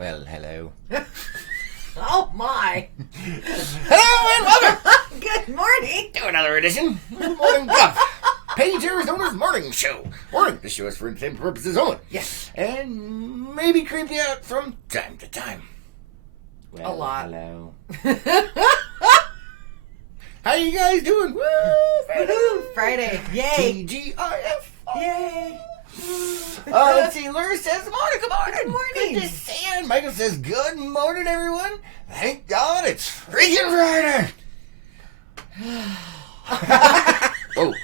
Well, hello. Oh my! Hello and welcome Good morning! to another edition of the Morning Guff, Page Arizona's morning show. Morning, the show is for entertainment purposes only. Yes. And maybe creep you out from time to time. Well, a lot. Hello. How you guys doing? Woo! Woohoo! Friday. Yay! TGIF. Yay! Let's see. Laura says, morning, good morning. Good morning. Good to see you. And Michael says, good morning, everyone. Thank God it's freaking Friday. Oh.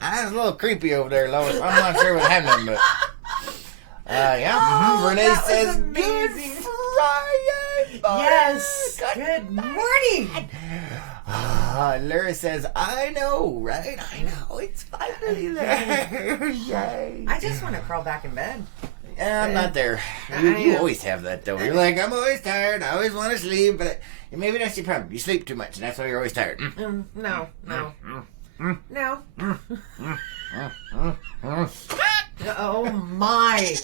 That's a little creepy over there, Lois. I'm not sure what's happening, but... yeah. Oh, Renee that was says, amazing. good Friday. Buddy. Yes! Good morning! Laura says, I know, right? I know. It's finally there. Yay. I just want to crawl back in bed. Yeah, I'm not there. You always have that, though. You're like, I'm always tired. I always want to sleep. But maybe that's your problem. You sleep too much, and that's why you're always tired. No. No. Oh my.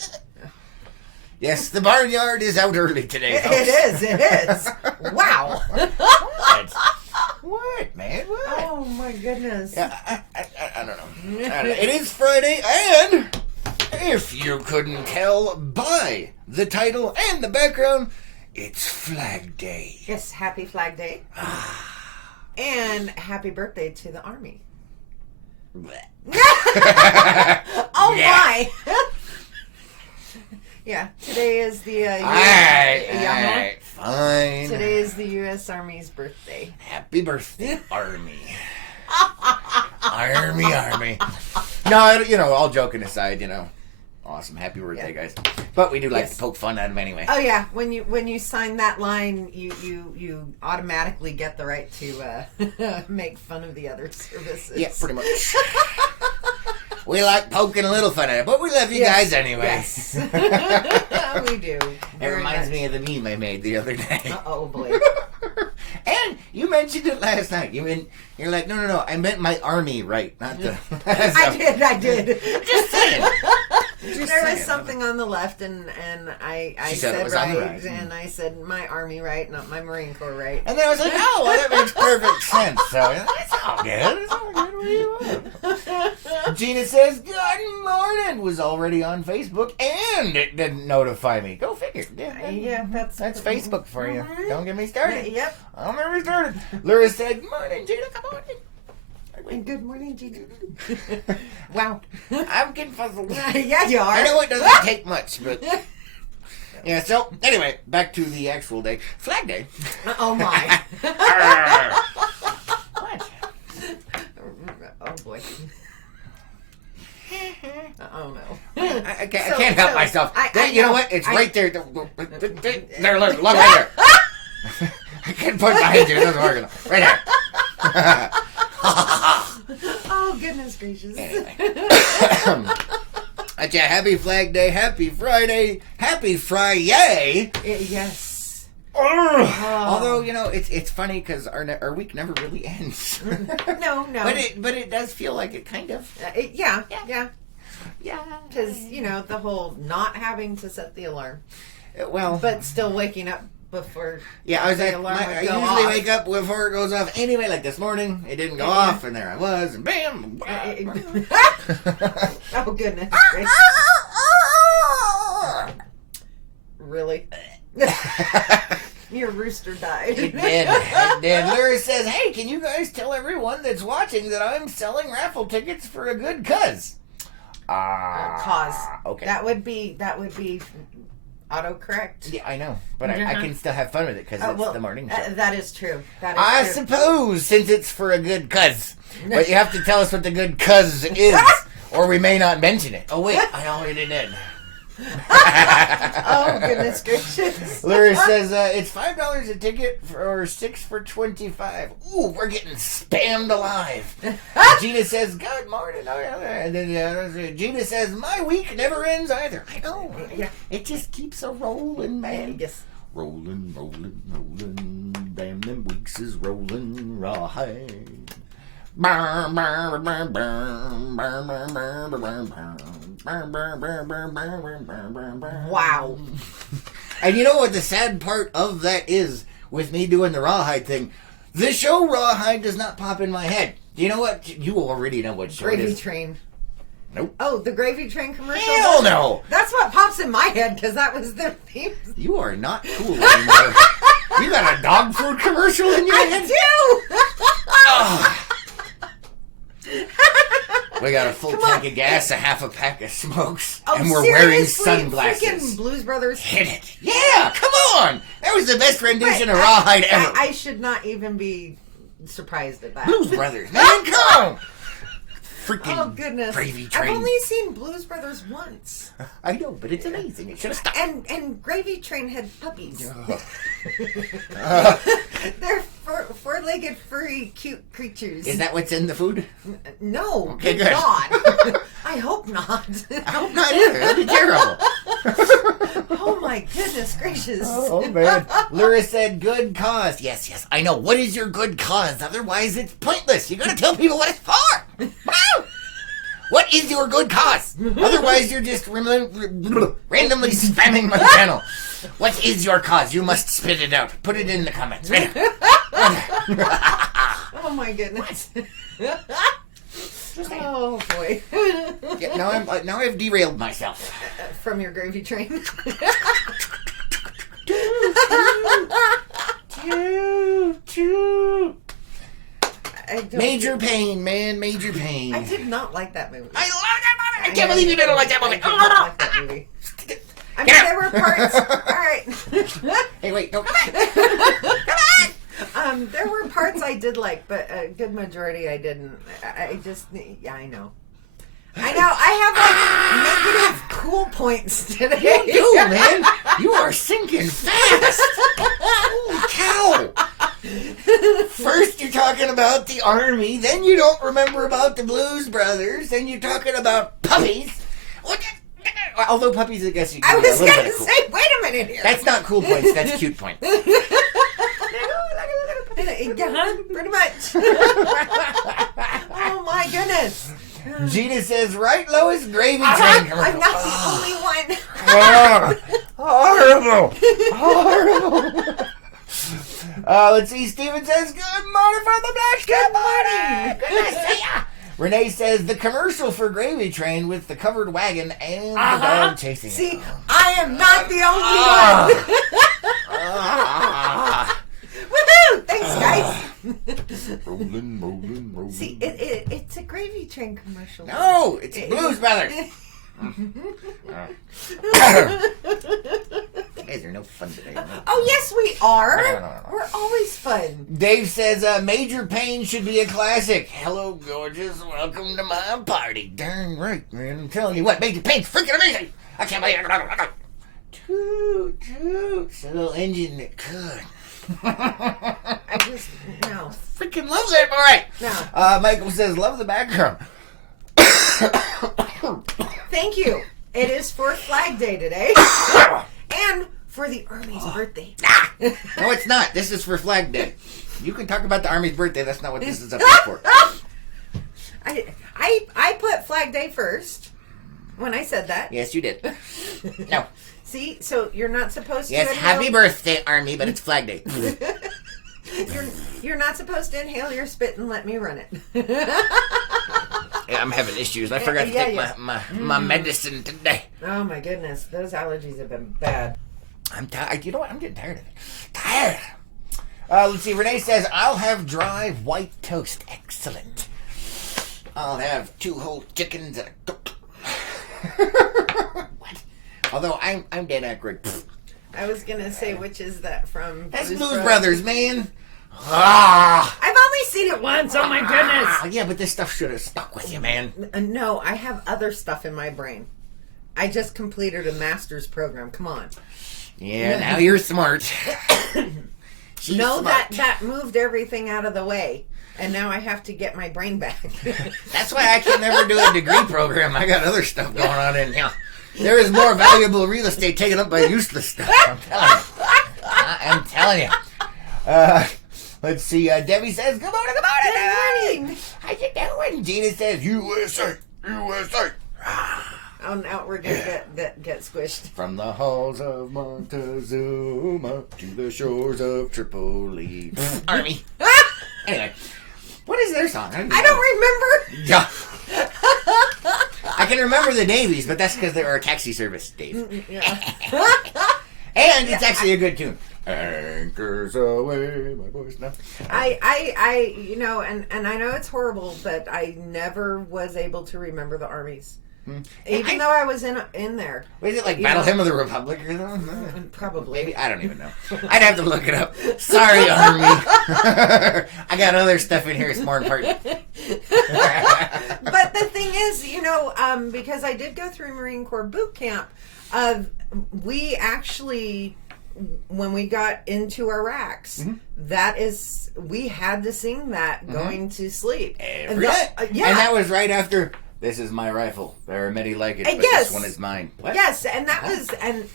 Yes, the barnyard is out early today, folks. It is. Wow. What, man? What? Oh my goodness. Yeah, I don't know. It is Friday, and if you couldn't tell by the title and the background, it's Flag Day. Yes, happy Flag Day. And happy birthday to the Army. Oh my! Yeah, today is the Alright, fine. Today is the U.S. Army's birthday. Happy birthday, Army. Army. No, all joking aside, awesome. Happy birthday, guys. But we do like to poke fun at them anyway. Oh yeah, when you sign that line, you automatically get the right to make fun of the other services. Yeah, pretty much. We like poking a little fun at it, but we love you guys anyway. Yes. We do. It reminds me of the meme I made the other day. Oh boy. And you mentioned it last night. You're like, no, I meant my army right, not the... I did. Just saying. There was something on the left, and I said it said was on the right, right. and I said my Army right, not my Marine Corps right. And then I was like, oh, well, that makes perfect sense. So it's all good. It's all good. What do you want? Gina says, good morning, was already on Facebook, and it didn't notify me. Go figure. Yeah, that's Facebook for you. Don't get me started. Yep. Don't get me started. Laura said, morning, Gina, come on in. Good morning, Gina. Wow. I'm confuzzled. Yeah, you are. I know it doesn't take much, but... Yeah, so, anyway, back to the actual day. Flag Day. Oh, my. What? Oh, boy. Oh, no. I can't help myself. You know what? It's right there. There, look right there. I can't put it behind you. It doesn't work. Right there. Oh, goodness gracious. Anyway. Happy Flag Day, happy Friday, happy Friday. Yes. Although, it's funny because our week never really ends. No. But it does feel like it kind of. Yeah. Yeah. Because, the whole not having to set the alarm. Well. But still waking up before I was the alarm I would go usually off. wake up before it goes off. Anyway, like this morning, it didn't go off, and there I was, and bam. Oh, goodness gracious. Really? Your rooster died. It did. Laura says, hey, can you guys tell everyone that's watching that I'm selling raffle tickets for a good cause? Cause. Okay. That would be autocorrect. Yeah, I know. But I can still have fun with it because it's the morning show. That is true. I suppose, since it's for a good cuz. But you have to tell us what the good cuz is, or we may not mention it. Oh, wait. I already did. Oh, goodness gracious. Larry says, it's $5 a ticket or 6 for $25. Ooh, we're getting spammed alive. Gina says, good morning. And then Gina says, my week never ends either. I know. Yeah. It just keeps a rolling, man. Yes. Rolling. Damn, them weeks is rolling right. Wow. And you know what the sad part of that is with me doing the Rawhide thing? The show Rawhide does not pop in my head. Do you know what? You already know what show it Gravy is. Train. Nope. Oh, the Gravy Train commercial? Hell no! That's what pops in my head because that was their theme. You are not cool anymore. You got a dog food commercial in your head? I do! We got a full Come tank on. of gas, a half a pack of smokes, Oh, and we're wearing seriously? sunglasses. Freaking Blues Brothers. Hit it. Yeah, come on! That was the best rendition of Right, Rawhide ever. I should not even be surprised at that. Blues Brothers, man, come on! Freaking Oh, goodness. Gravy Train. I've only seen Blues Brothers once. I know, but it's amazing. It should have stopped. And Gravy Train had puppies. Uh, They're four-legged, furry, cute creatures. is that what's in the food? No, Okay, good good. God. I hope not. I hope not either. That'd be terrible. Oh my goodness gracious. Oh, man. Lyra said, good cause. Yes, yes, I know. What is your good cause? Otherwise, it's pointless. You gotta tell people what it's for. Wow. What is your good cause? Otherwise, you're just randomly spamming my channel. What is your cause? You must spit it out. Put it in the comments. Oh my goodness. Oh boy. Yeah, now I've derailed myself. From your Gravy Train. Major pain, man. Major pain. I did not like that movie. I love that movie. I can't believe you didn't like that movie. I did not like that movie. I mean, there were parts. All right. Hey, wait. No. There were parts I did like, but a good majority I didn't. I just, yeah, I know. I have like negative cool points today. You do, man. You are sinking fast. Holy cow. First you're talking about the army, then you don't remember about the Blues Brothers, then you're talking about puppies. Although puppies, I guess you I can was a little going bit to of cool. say, wait a minute here. That's not cool points, that's cute points. Yeah, pretty much. Oh my goodness. Gina says, right, Lois, Gravy Train. I'm not the only one. Horrible. Horrible. Let's see. Steven says, good morning from the Black Good morning. Good to see ya. Renee says, the commercial for Gravy Train with the covered wagon and the dog chasing it. See, I am not the only one. Woohoo! Thanks, guys. Rolling. See, it's a Gravy Train commercial. No, it's Blues Brothers. You guys are no fun today. No. Oh, yes, we are. No. We're always fun. Dave says, Major Pain should be a classic. Hello, gorgeous. Welcome to my party. Darn right, man. I'm telling you what, Major Pain's freaking amazing. I can't believe it. Toot. It's a little engine that could. I just, no. Freaking loves it. All right. No. Michael says, love the background. Thank you. It is for Flag Day today. And for the Army's birthday. No, it's not. This is for Flag Day. You can talk about the Army's birthday. That's not what this is up for. I put Flag Day first when I said that. Yes, you did. No. See, so you're not supposed to. Yes, inhale. happy birthday, Army, but it's Flag Day. You're not supposed to inhale your spit and let me run it. Yeah, I'm having issues. I forgot to take my medicine today. Oh my goodness, those allergies have been bad. I'm tired. You know what? I'm getting tired of it. Tired. Let's see. Renee says, I'll have dry white toast. Excellent. I'll have 2 whole chickens and a cook. What? Although I'm Dan Aykroyd. I was gonna say, which is that from? That's Blues Brothers, man. Ah. I've only seen it once. Oh my goodness. Yeah, but this stuff should have stuck with you, man. No, I have other stuff in my brain. I just completed a master's program. Come on. Yeah, now you're smart. She's smart. that moved everything out of the way, and now I have to get my brain back. That's why I can never do a degree program. I got other stuff going on in here. There is more valuable real estate taken up by useless stuff. I'm telling you. Let's see. Debbie says, good morning, good morning. How you doing? Gina says, USA. Oh, now we're gonna get squished. From the halls of Montezuma to the shores of Tripoli. Army. Anyway, what is their song? I don't remember. Yeah. I can remember the Navies, but that's because they were a taxi service, Dave. Yeah. And it's actually a good tune. Anchors away, my voice now. I you know, and I know it's horrible, but I never was able to remember the armies. Even though I was in there. Was it like Battle Hymn of the Republic or something? Probably. Maybe. I don't even know. I'd have to look it up. Sorry, Army. I got other stuff in here that's more important. But the thing is, you know, because I did go through Marine Corps boot camp, we actually, when we got into our racks, we had to sing that going to sleep. Every night. Yeah. And that was right after... This is my rifle. There are many like it, but yes. this one is mine. What? Yes, and that was, and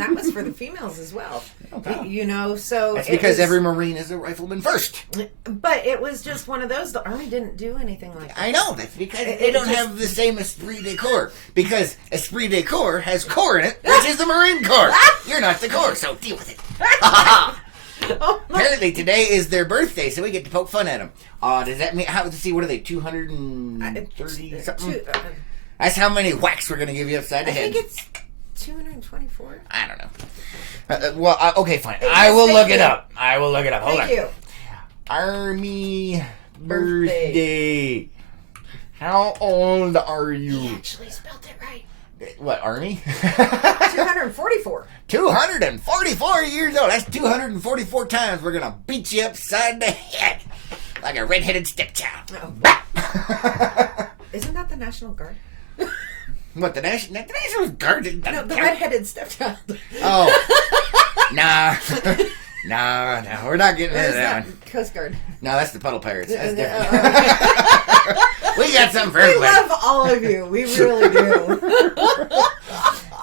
that was for the females as well. Okay. You know, so that's because every Marine is a rifleman first. But it was just one of those. The Army didn't do anything like that. I know. That's because they don't have the same esprit de corps. Because esprit de corps has corps in it, which is the Marine Corps. You're not the Corps, so deal with it. Apparently today is their birthday, so we get to poke fun at them. Does that mean, let's see, what are they, 230 something? That's how many whacks we're going to give you upside the head. I think it's 224. I don't know. Okay, fine. I will look it up. Hold on. Thank you. Army birthday. How old are you? He actually spelled it right. What, Army? 244. 244 years old. That's 244 times we're going to beat you upside the head like a red-headed stepchild. Oh. Isn't that the National Guard? What, the National Guard? No, the red-headed stepchild. Oh. Nah. No, we're not getting into that one. Coast Guard. No, that's the Puddle Pirates. That's different. We got something for everybody. We love all of you. We really do.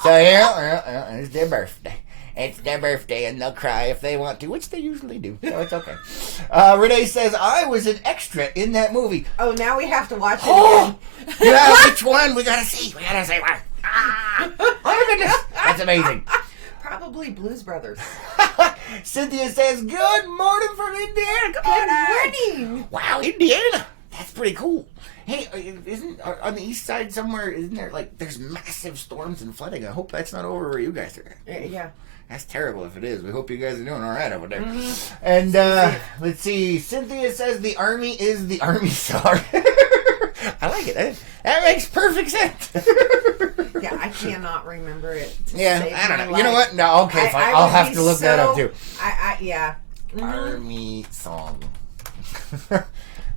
So yeah, it's their birthday. It's their birthday, and they'll cry if they want to, which they usually do, so it's okay. Renee says, I was an extra in that movie. Oh, now we have to watch it again. Yeah, which one? We gotta see one. Oh, my goodness. That's amazing. Probably Blues Brothers. Cynthia says, good morning from Indiana. Good morning. Wow, Indiana. That's pretty cool. Hey, isn't on the east side somewhere, isn't there, like, there's massive storms and flooding? I hope that's not over where you guys are. Yeah. That's terrible if it is. We hope you guys are doing all right over there. Mm-hmm. And let's see. Cynthia says the Army is the Army song. I like it. That makes perfect sense. Yeah, I cannot remember it. Yeah, I don't know. You know what? No, okay, fine. I'll have to look that up too. Yeah. Mm-hmm. Army song.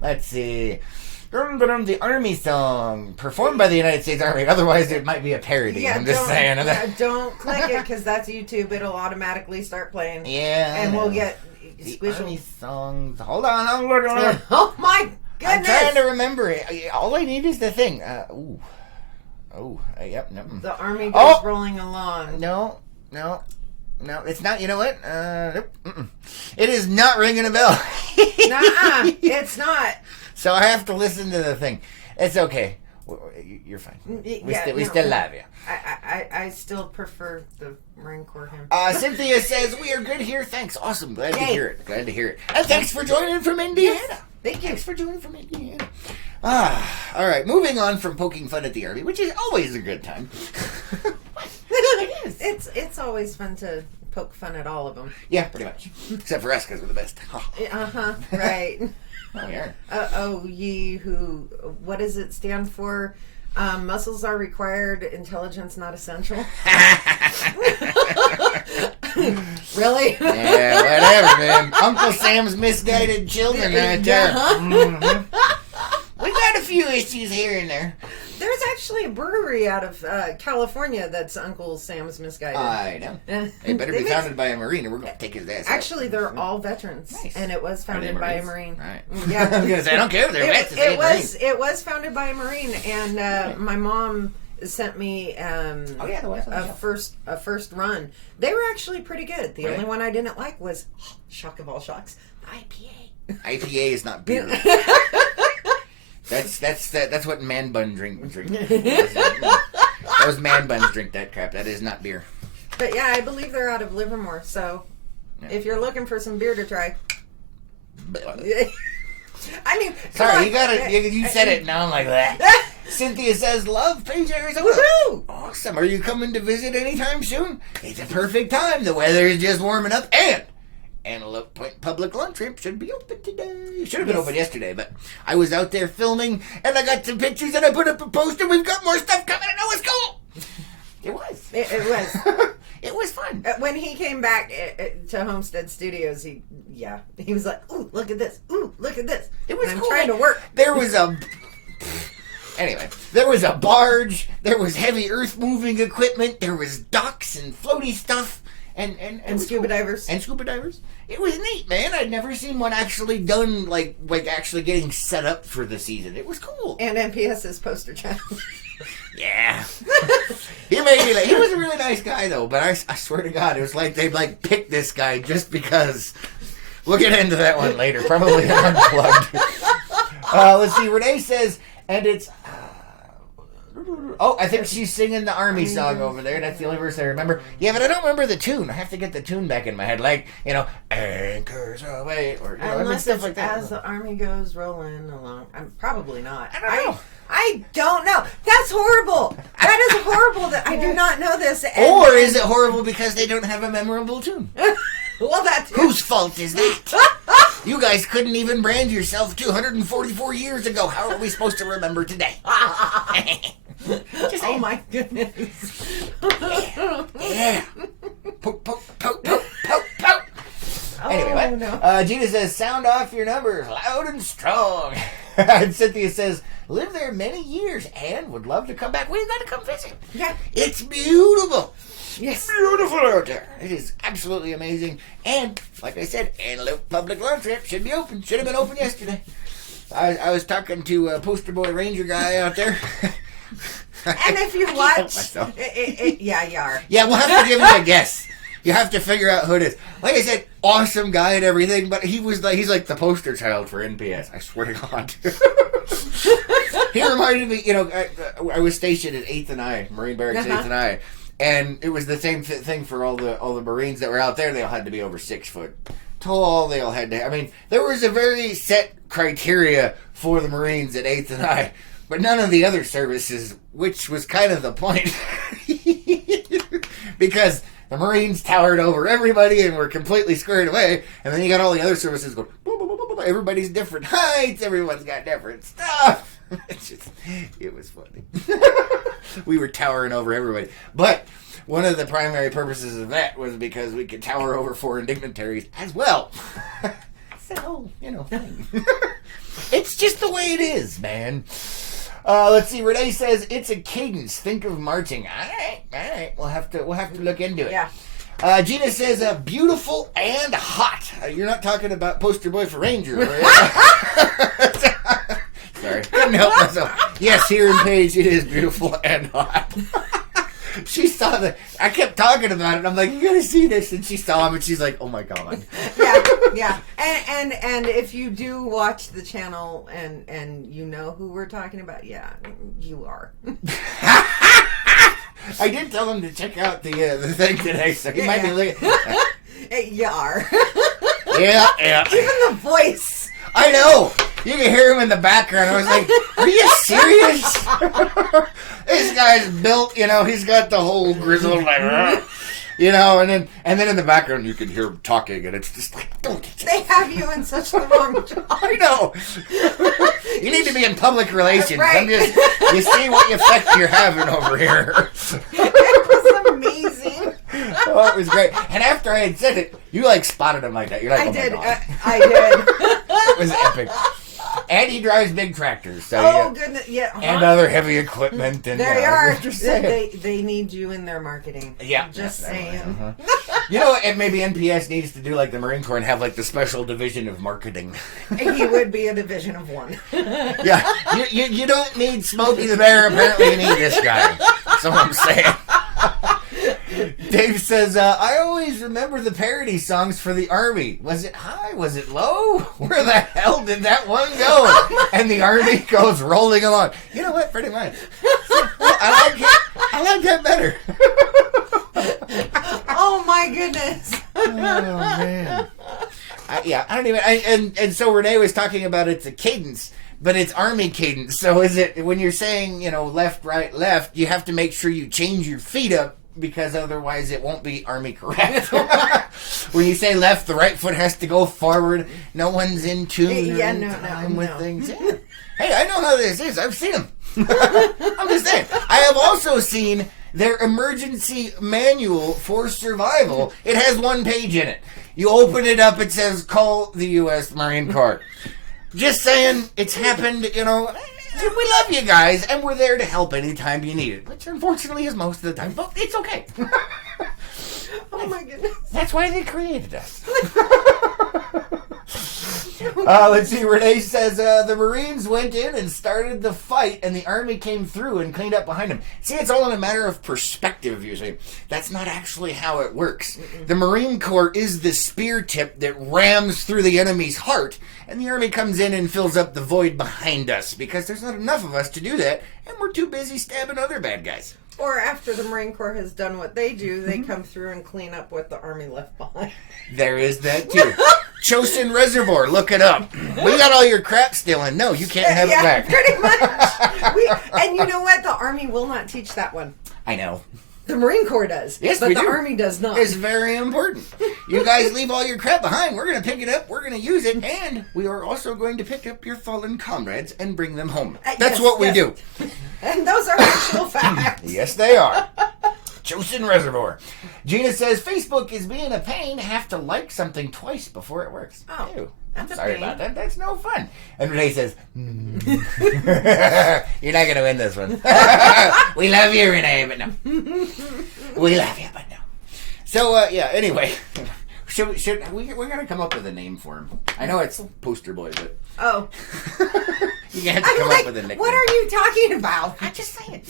Let's see. The Army song performed by the United States Army. Otherwise, it might be a parody. Yeah, I'm just saying. Don't click it because that's YouTube. It'll automatically start playing. Yeah, and we'll get the squishable. Army songs. Hold on, I'm looking at it. Oh my goodness! I'm trying to remember it. All I need is the thing. Yep. No. The Army goes rolling along. No, it's not. You know what? Nope. It is not ringing a bell. Nuh-uh, it's not. So I have to listen to the thing. It's okay. You're fine. We still love you. I still prefer the Marine Corps hymn. Cynthia says, we are good here. Thanks. Awesome. Glad to hear it. And thanks for joining from Indiana. Yes. Thank you. Thanks for joining from Indiana. All right. Moving on from poking fun at the Army, which is always a good time. It is. It's always fun to poke fun at all of them. Yeah, pretty much. Except for us, because we're the best. Right. Oh, yeah. Ye who, what does it stand for? Muscles are required, intelligence not essential. Really? Yeah, whatever, man. Uncle Sam's misguided children right there. Mm-hmm. We got a few issues here and there. There's actually a brewery out of California that's Uncle Sam's misguided. I know. It better be founded by a Marine or we're going to take his ass Actually, they're all veterans. Nice. And it was founded by a Marine. Right. Yeah. I was going to say, I don't care if they're vets. It was founded by a Marine. And my mom sent me a first run. They were actually pretty good. The only one I didn't like was, shock of all shocks, the IPA. IPA is not beer. That's what man bun drink. Those man buns drink that crap. That is not beer. But yeah, I believe they're out of Livermore. So if you're looking for some beer to try. I mean, sorry, you said it now. I'm like that. Cynthia says, "Love Page, Arizona." Woohoo! Awesome. Are you coming to visit anytime soon? It's a perfect time. The weather is just warming up, and Antelope Point Public Lunch Trip should be open today. It should have been open yesterday, but I was out there filming, and I got some pictures, and I put up a poster. We've got more stuff coming, and it was cool. It was. It was. It was fun. When he came back to Homestead Studios, he was like, "Ooh, look at this! Ooh, look at this!" It was and cool. I'm trying to work. There was a. Anyway, there was a barge. There was heavy earth moving equipment. There was docks and floaty stuff, and scuba divers. And scuba divers. It was neat, man. I'd never seen one actually done like actually getting set up for the season. It was cool. And NPS's poster channel. Yeah. He made me he was a really nice guy though, but I swear to God, it was like they picked this guy just because. We'll get into that one later. Probably unplugged. Let's see. Renee says, and it's. I think she's singing the Army song over there. That's the only verse I remember. Yeah, but I don't remember the tune. I have to get the tune back in my head. Like, anchors away. Or, unless stuff it's like that. As the Army goes rolling along. I'm probably not. I don't know. I don't know. That's horrible. That is horrible that I do not know this. Or is it horrible because they don't have a memorable tune? Well, that's... Whose fault is that? You guys couldn't even brand yourself 244 years ago. How are we supposed to remember today? Oh my goodness. Yeah. Poke, poke, poke, poke, poke, poke. Anyway, what? No. Gina says, sound off your numbers loud and strong. And Cynthia says, lived there many years and would love to come back. We got to come visit. Yeah. It's beautiful. Yes. Beautiful out there. It is absolutely amazing. And, like I said, Antelope Public Lunch Trip should be open. Should have been open yesterday. I was talking to a poster boy ranger guy out there. And if you watch... yeah, you are. Yeah, we'll have to give him a guess. You have to figure out who it is. Like I said, awesome guy and everything, but he's like the poster child for NPS. I swear to God. He reminded me, I was stationed at 8th and I, Marine Barracks 8th and I, and it was the same thing for all the Marines that were out there. They all had to be over 6 foot tall. They all had to. I mean, there was a very set criteria for the Marines at 8th and I, but none of the other services, which was kind of the point, because the Marines towered over everybody and were completely squared away, and then you got all the other services going. Boop, boop, boop, boop. Everybody's different heights. Everyone's got different stuff. It was funny. We were towering over everybody. But one of the primary purposes of that was because we could tower over foreign dignitaries as well. So, thing. It's just the way it is, man. Let's see. Renee says it's a cadence. Think of marching. All right. We'll have to look into it. Yeah. Gina says beautiful and hot. You're not talking about poster boy for Ranger, right? Sorry, couldn't help myself. Yes, here in Page, it is beautiful and hot. She saw that. I kept talking about it. I'm like, you gotta see this, and she saw him, and she's like, oh my God. Yeah. And if you do watch the channel and you know who we're talking about, yeah, you are. I did tell him to check out the thing today, so he might be looking. You are. Yeah. Even the voice. I know. You can hear him in the background. I was like, are you serious? This guy's built, he's got the whole grizzled, like, and then in the background you can hear him talking, and it's just like, don't. They have you in such the wrong job. I know. You need to be in public relations. Right. You see what effect you're having over here. It was amazing. Oh, it was great. And after I had said it, you spotted him like that. You're like, I oh did. my God. I did. It was epic. And he drives big tractors. So goodness, yeah. And other heavy equipment. And, there you are. Just saying. They need you in their marketing. Yeah. Just saying. Uh-huh. And maybe NPS needs to do like the Marine Corps and have the special division of marketing. He would be a division of one. Yeah. You don't need Smokey the Bear. Apparently you need this guy. That's what I'm saying. Dave says, I always remember the parody songs for the Army. Was it high? Was it low? Where the hell did that one go? And the Army goes rolling along. You know what? Pretty much. Well, I I like that better. Oh my goodness. Oh man. I don't even. And so Renee was talking about it's a cadence, but it's Army cadence. So is it when you're saying left, right, left? You have to make sure you change your feet up because otherwise it won't be Army correct. When you say left, the right foot has to go forward. No one's in tune with things. Yeah. Hey, I know how this is. I've seen them. I'm just saying. I have also seen their emergency manual for survival. It has 1 page in it. You open it up, it says, call the U.S. Marine Corps. Just saying, it's happened, we love you guys, and we're there to help anytime you need it. Which, unfortunately, is most of the time, but it's okay. Oh, my goodness. That's why they created us. Let's see, Renee says, the Marines went in and started the fight, and the Army came through and cleaned up behind them. See, it's all in a matter of perspective, usually. That's not actually how it works. Mm-mm. The Marine Corps is the spear tip that rams through the enemy's heart, and the Army comes in and fills up the void behind us, because there's not enough of us to do that, and we're too busy stabbing other bad guys. Or after the Marine Corps has done what they do, they come through and clean up what the Army left behind. There is that too. Chosin Reservoir, look it up. We got all your crap stealing. No, you can't have it back. Pretty much. And you know what? The Army will not teach that one. I know. The Marine Corps does. Yes, but we the do. Army does not. It's very important. You guys leave all your crap behind. We're going to pick it up. We're going to use it. And we are also going to pick up your fallen comrades and bring them home. That's what we do. And those are actual facts. Yes, they are. Chosin Reservoir. Gina says, Facebook is being a pain. Have to like something twice before it works. Oh. Ew. That's a Sorry pain. about that. That's no fun. And Renee says, you're not going to win this one. We love you, Renee, but no. We love you, but no. So, anyway. We're going to come up with a name for him. I know it's Poster Boy, but... Oh. You have to come up with a nickname. What are you talking about? I'm just saying.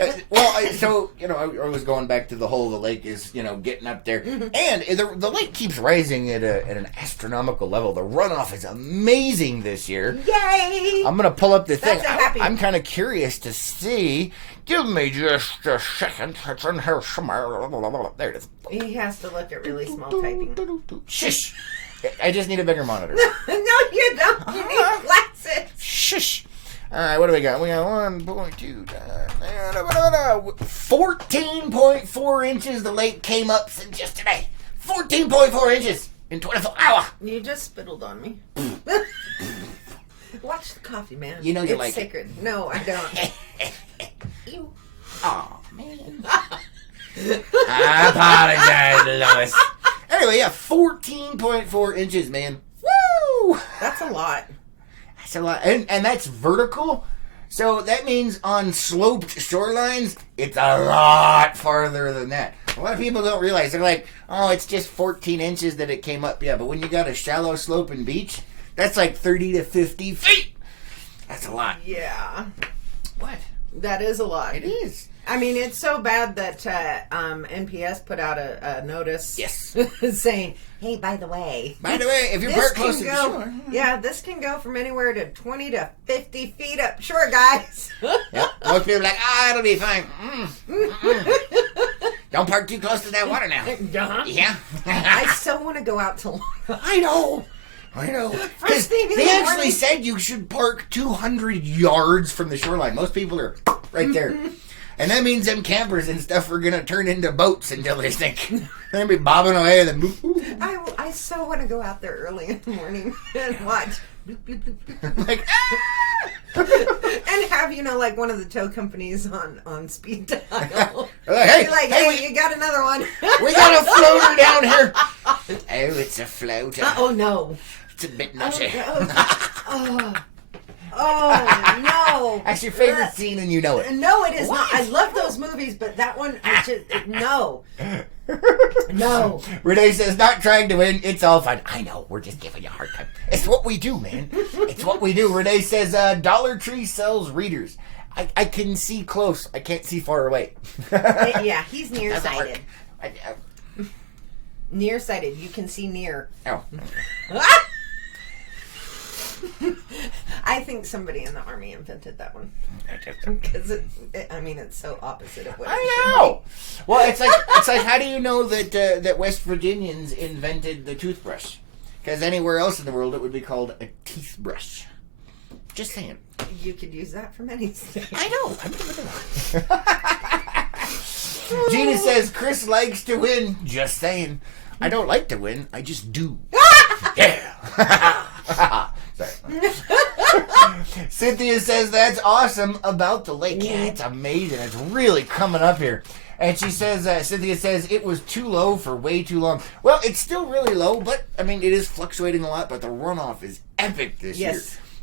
I was going back to the whole of the lake is, getting up there. Mm-hmm. And the lake keeps rising at an astronomical level. The runoff is amazing this year. Yay! I'm going to pull up the thing. I'm kind of curious to see. Give me just a second. It's in here somewhere. There it is. He has to look at really small typing. Shush. I just need a bigger monitor. No, you don't. You need glasses. Shush. All right, what do we got? We got 1.2 times 14.4 inches. The lake came up since just today. 14.4 inches in 24 hours. You just spittled on me. Watch the coffee, man. You know you it's like sacred. it. No, I don't. Ew. Oh man. I apologize, Lois. Anyway, 14.4 inches, man. Woo! That's a lot. That's a lot. And that's vertical. So that means on sloped shorelines, it's a lot farther than that. A lot of people don't realize. They're like, oh, it's just 14 inches that it came up. Yeah, but when you got a shallow sloping beach, that's like 30 to 50 feet. That's a lot. Yeah. What? That is a lot. It is. I mean, it's so bad that NPS put out a notice. Yes. Saying, hey, by the way, if you're parked close to the shore. Yeah, this can go from anywhere to 20 to 50 feet up shore, guys. Yep. Most people are like, it'll be fine. Don't park too close to that water now. Uh-huh. Yeah. I still want to go out to I know. Because they actually said you should park 200 yards from the shoreline. Most people are right there. And that means them campers and stuff are going to turn into boats until they sink. They're going to be bobbing away and then boop. I so want to go out there early in the morning and watch. Like, and have, like one of the tow companies on speed dial. Hey, you got another one. We got a floater down here. Oh, it's a floater. Oh, no. It's a bit nutty. Oh, no. That's your favorite scene and you know it. No, it is not. I love those movies, but that one, no. No. Renee says, not trying to win. It's all fun. I know. We're just giving you a hard time. It's what we do, man. It's what we do. Renee says, Dollar Tree sells readers. I can see close. I can't see far away. Yeah, he's nearsighted. Nearsighted. You can see near. Oh. I think somebody in the Army invented that one. Because it's so opposite of what I know. Well, it's like how do you know that West Virginians invented the toothbrush? Because anywhere else in the world it would be called a teeth brush. Just saying. You could use that for many things. I know. Gina says Chris likes to win. Just saying. I don't like to win. I just do. Yeah. Sorry. Cynthia says that's awesome about the lake. Yeah, it's amazing. It's really coming up here. And she says, Cynthia says it was too low for way too long. Well, it's still really low, but I mean, it is fluctuating a lot. But the runoff is epic this year.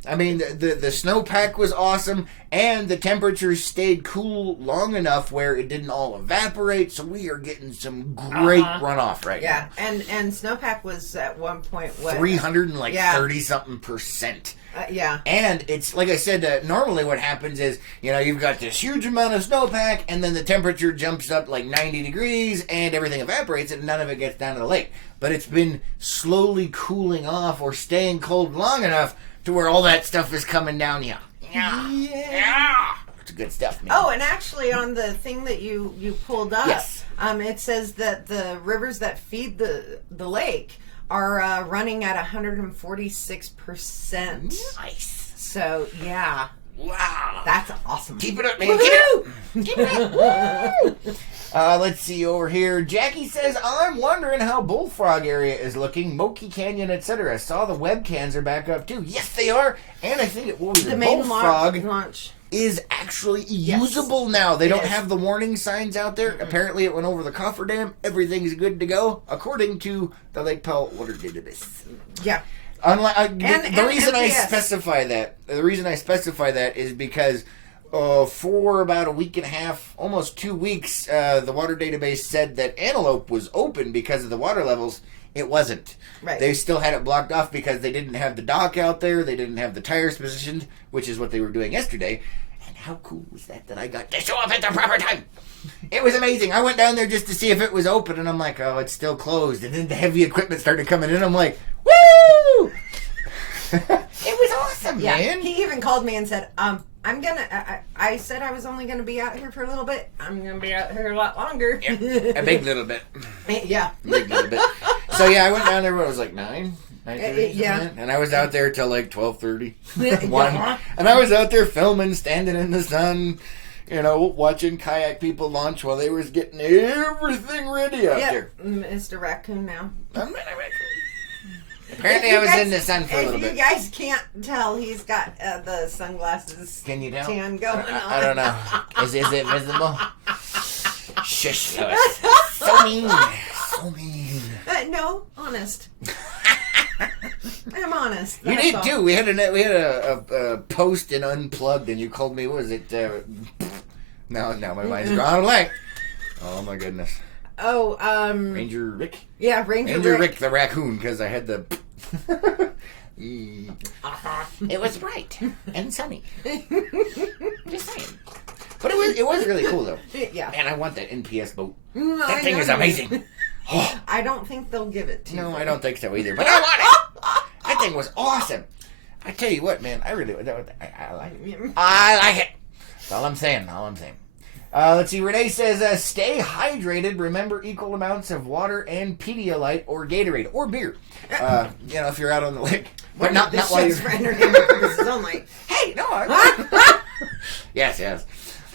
I mean, the snowpack was awesome, and the temperatures stayed cool long enough where it didn't all evaporate, so we are getting some great runoff right now. Yeah, and snowpack was at one point, what? 30-something%. Yeah. And it's, like I said, normally what happens is, you've got this huge amount of snowpack, and then the temperature jumps up like 90 degrees, and everything evaporates, and none of it gets down to the lake. But it's been slowly cooling off or staying cold long enough to where all that stuff is coming down here. Yeah. It's good stuff, man. Oh, and actually on the thing that you pulled up, yes. It says that the rivers that feed the lake are running at 146%. Nice. So, yeah. Wow. That's awesome. Keep it up, man. Keep it up. Keep it up. Let's see over here. Jackie says, I'm wondering how Bullfrog area is looking. Moki Canyon, etc. Saw the webcams are back up too. Yes, they are. And I think the main Bullfrog launch is actually usable now. They don't have the warning signs out there. Mm-hmm. Apparently it went over the cofferdam. Everything's good to go, according to the Lake Powell Water Database. Yeah. The reason I specify that is because for about a week and a half, almost 2 weeks, the water database said that Antelope was open because of the water levels. It wasn't. Right. They still had it blocked off because they didn't have the dock out there. They didn't have the tires positioned, which is what they were doing yesterday. And how cool was that I got to show up at the proper time? It was amazing. I went down there just to see if it was open, and I'm like, oh, it's still closed. And then the heavy equipment started coming in. I'm like, woo! It was awesome, man. He even called me and said, I said I was only going to be out here for a little bit. I'm going to be out here a lot longer. Yeah, a big little bit. Yeah. A big little bit. So, yeah, I went down there when it was like 9:30. Yeah. And I was out there till like 12:30. 1. And I was out there filming, standing in the sun, watching kayak people launch while they was getting everything ready out there. Mr. Raccoon now. I'm not a raccoon. Apparently I was in the sun for a little bit. If you guys can't tell, he's got the sunglasses. Can you tell? Tan going on. I don't know. Is it visible? Shush, Lois. So mean. So mean. No, honest. I'm honest. You did too. We had a post in Unplugged, and you called me. What was it? No, my mind's gone blank. Oh my goodness. Oh, Ranger Rick. Yeah, Ranger Rick the raccoon, because I had the. It was bright and sunny. Just saying. But it was really cool though. Yeah. Man, I want that NPS boat. That thing is amazing. I don't think they'll give it to you. No, I don't think so either. But I want it. That thing was awesome. I tell you what, man. I really I like it. I like it. That's all I'm saying. Let's see. Renee says, stay hydrated. Remember equal amounts of water and Pedialyte or Gatorade or beer. If you're out on the lake. But not while you're... Hey, no. Yes.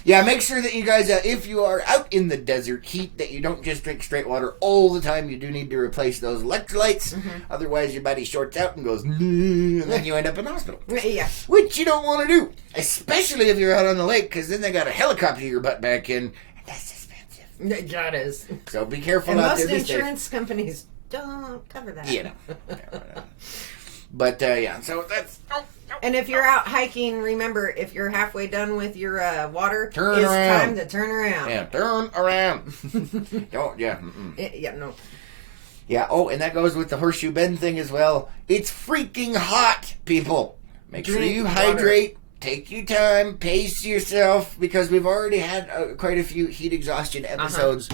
Yeah, make sure that you guys, if you are out in the desert heat, that you don't just drink straight water all the time. You do need to replace those electrolytes. Mm-hmm. Otherwise, your body shorts out and goes, and then you end up in the hospital. Yeah. Which you don't want to do. Especially if you're out on the lake, because then they got to helicopter your butt back in. And that's expensive. That is. So be careful and out there. Most insurance companies don't cover that. Yeah. But, so that's... And if you're out hiking, remember, if you're halfway done with your water, it's around. time to turn around. Yeah, turn around. Don't, yeah. No. Yeah, and that goes with the Horseshoe Bend thing as well. It's freaking hot, people. Make sure you hydrate. Take your time. Pace yourself. Because we've already had quite a few heat exhaustion episodes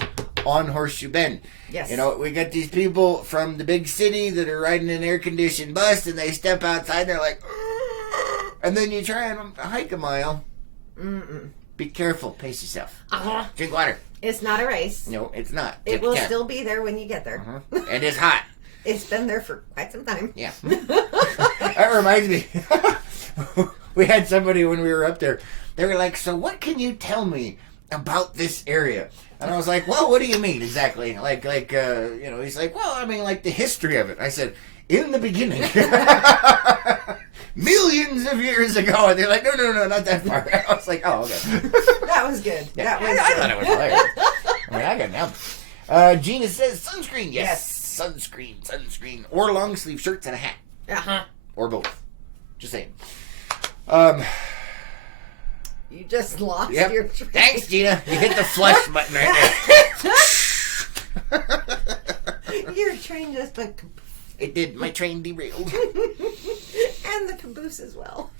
on Horseshoe Bend. Yes. We got these people from the big city that are riding an air-conditioned bus, and they step outside, and they're like... and then you try and hike a mile. Mm-mm. Be careful. Pace yourself. Uh-huh. Drink water. It's not a race. No, it's not. It will still be there when you get there. And it's hot. It's been there for quite some time. Yeah. That reminds me. We had somebody when we were up there. They were like, so what can you tell me about this area? And I was like, well, what do you mean exactly? He's like, well, I mean, like the history of it. I said, in the beginning. Millions of years ago. And they're like, no, not that far. I was like, oh, okay. That was good. Yeah, That was I good. thought it was hilarious. I mean, I got it now. Gina says sunscreen. Yes. Sunscreen. Or long sleeve shirts and a hat. Uh-huh. Or both. Just saying. You just lost Yep. your train. Thanks, Gina. You hit the flush button right there. Your train just went It did. My train derailed. and the caboose as well.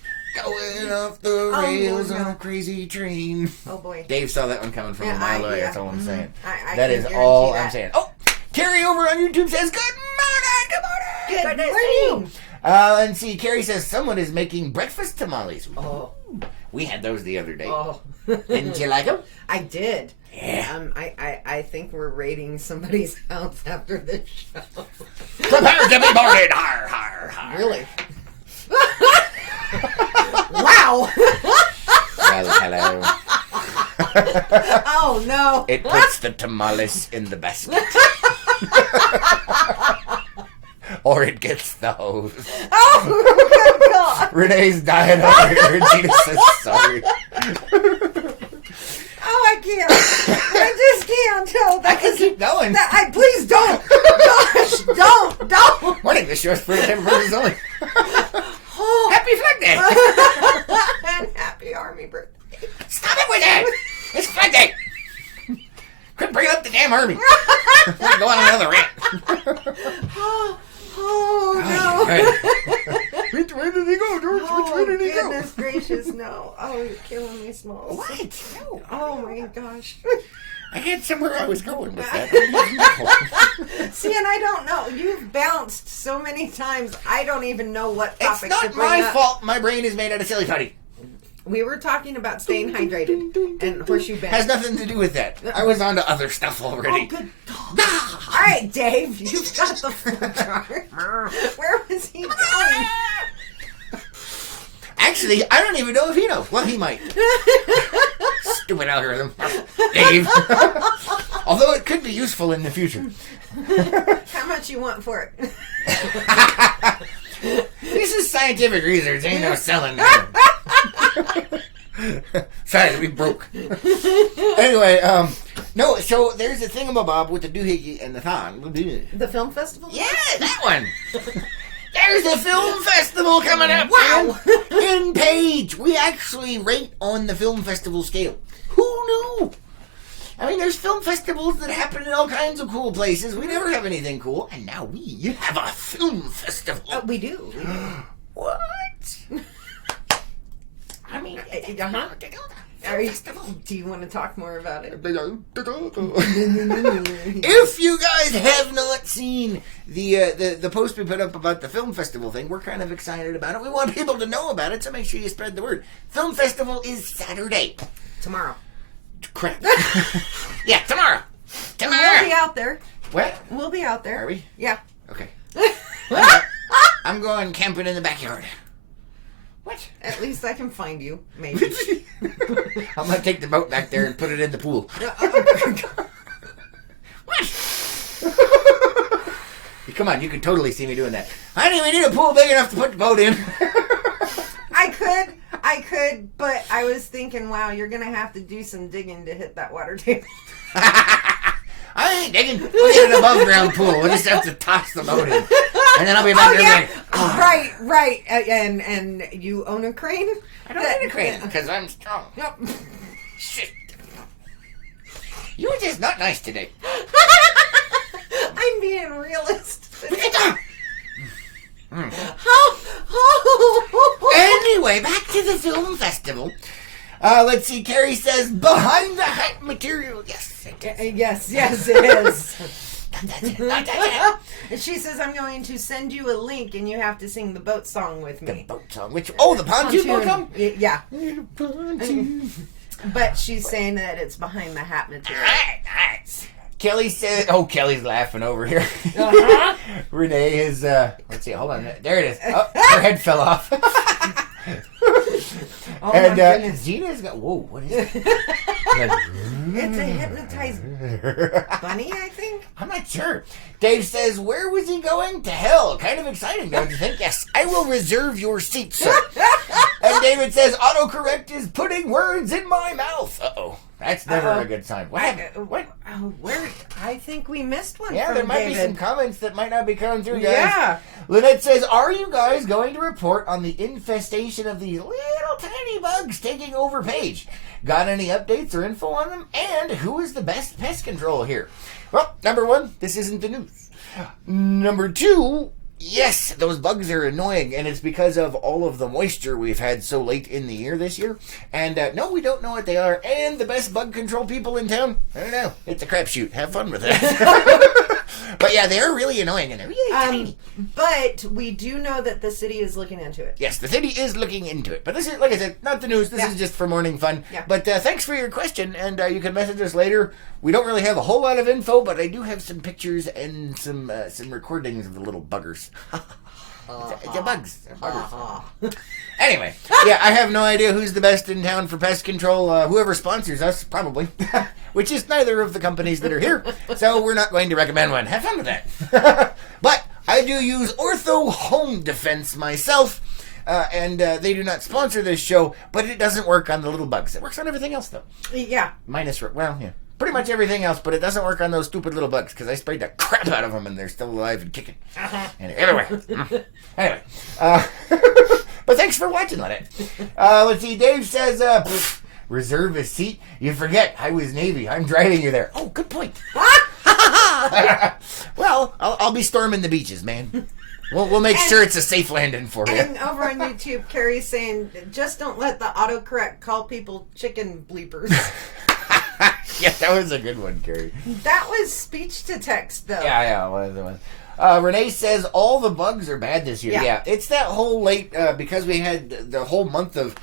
Going off the rails on a crazy train. Oh boy. Dave saw that one coming from a mile away. That's all I'm saying. I That can is guarantee all that. I'm saying. Oh, Carrie over on YouTube says, good morning. Good morning. And see, Carrie says, someone is making breakfast tamales. Oh. We had those the other day. Oh. Didn't you like them? I did. Yeah. I think we're raiding somebody's house after this show. Prepare to be boarded. Har, har, har. Really? Wow. Well, hello. Oh no. It puts the tamales in the basket. Or it gets the hose. Oh good God. Renee's dying over here. Gina says sorry. Oh, I can't. I just can't. No, I can keep going. Please don't. Gosh, don't. Morning, this show's for the temperament only. Oh. Happy Flag Day. And happy Army birthday. Stop it with that. It's Flag Day. Quit bringing up the damn Army. We're going on another rant. Oh no. Which way did he go, George? Oh, Which way did he go? goodness gracious, no. Oh, you're killing me, Smalls. What? No. Oh my gosh. I had somewhere I was going with that. See, and I don't know. You've bounced so many times. I don't even know what It's topic to not bring my up. fault. My brain is made out of silly putty. We were talking about staying hydrated and horseshoe bend. Has nothing to do with that. I was on to other stuff already. Oh, good dog. All right, Dave, you've got the full chart. Where was he going? Actually, I don't even know if he knows. Well, he might. Stupid algorithm. Dave. Although it could be useful in the future. How much you want for it? This is scientific research. Ain't no selling now. Sorry, we broke. Anyway, no, so there's a thingamabob with the doohickey and the thon. The film festival? Yeah, that one. There's a film festival coming up. Wow. In Page. We actually rate on the film festival scale. Who knew? I mean, there's film festivals that happen in all kinds of cool places. We never have anything cool. And now we have a film festival. We do. What? I mean, Uh-huh. Do you want to talk more about it? If you guys have not seen the post we put up about the film festival thing, we're kind of excited about it. We want people to know about it, so make sure you spread the word. Film festival is Saturday. Tomorrow. Crap. Yeah, tomorrow. We'll be out there. What? We'll be out there. Are we? Yeah. Okay. I'm going camping in the backyard. What? At least I can find you, maybe. I'm going to take the boat back there and put it in the pool. What? Come on, you can totally see me doing that. Honey, we need a pool big enough to put the boat in. I could, but I was thinking, wow, you're going to have to do some digging to hit that water table. I ain't digging. We'll get an above ground pool. We'll just have to toss the boat in. And then I'll be back there yeah. like, oh. Right. And you own a crane? I don't need a crane because I'm strong. Yep. Shit. You were just not nice today. I'm being realist. Mm. Oh. Anyway, back to the film festival. Let's see. Carrie says, behind the hype material. Yes, it is. Yes, it is. And she says, I'm going to send you a link and you have to sing the boat song with The me. boat song. Which, the pontoon boat song? Yeah. Pontoon. But she's saying that it's behind the hat material. All right. Kelly says, Kelly's laughing over here. Uh-huh. Renee is, let's see, hold on. There it is. Oh, her head fell off. Oh, and my goodness. Gina's got, whoa, what is it? It's a hypnotized bunny, I think. I'm not sure. Dave says, where was he going? To hell. Kind of exciting, don't you think? Yes, I will reserve your seat, sir. And David says, autocorrect is putting words in my mouth. Uh-oh. That's never a good sign. What happened? What? Where? I think we missed one. Yeah, from there might David. be some comments that might not be coming through, guys. Yeah. Lynette says, are you guys going to report on the infestation of these little tiny bugs taking over Paige? Got any updates or info on them? And who is the best pest control here? Well, number one, this isn't the news. Number two, yes, those bugs are annoying, and it's because of all of the moisture we've had so late in the year this year. And no, we don't know what they are. And the best bug control people in town, I don't know. It's a crapshoot. Have fun with it. But yeah, they're really annoying, and they're really tiny. But we do know that the city is looking into it. Yes, the city is looking into it. But this is, like I said, not the news. This is just for morning fun. Yeah. But thanks for your question, and you can message us later. We don't really have a whole lot of info, but I do have some pictures and some recordings of the little buggers. The bugs. They're buggers. Anyway, yeah, I have no idea who's the best in town for pest control. Whoever sponsors us, probably. Which is neither of the companies that are here. So we're not going to recommend one. Have fun with that. But I do use Ortho Home Defense myself. And they do not sponsor this show, but it doesn't work on the little bugs. It works on everything else, though. Yeah. Minus, well, yeah. Pretty much everything else, but it doesn't work on those stupid little bugs, because I sprayed the crap out of them, and they're still alive and kicking. And everywhere. Anyway. But thanks for watching, Lynette. Let's see, Dave says, reserve a seat. You forget, I was Navy. I'm driving you there. Oh, good point. Well, I'll be storming the beaches, man. We'll make sure it's a safe landing for you. And over on YouTube, Carrie's saying, just don't let the autocorrect call people chicken bleepers. Yeah, that was a good one, Carrie. That was speech to text, though. Yeah, it was. Renee says all the bugs are bad this year. Yeah, it's that whole late, because we had the whole month of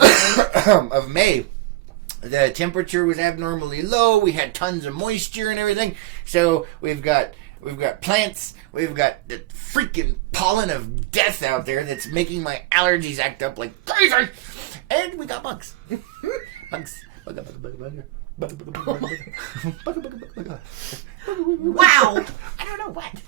of May. The temperature was abnormally low. We had tons of moisture and everything. So we've got plants. We've got the freaking pollen of death out there that's making my allergies act up like crazy. And we got bugs. Bugs. Wow. I don't know what.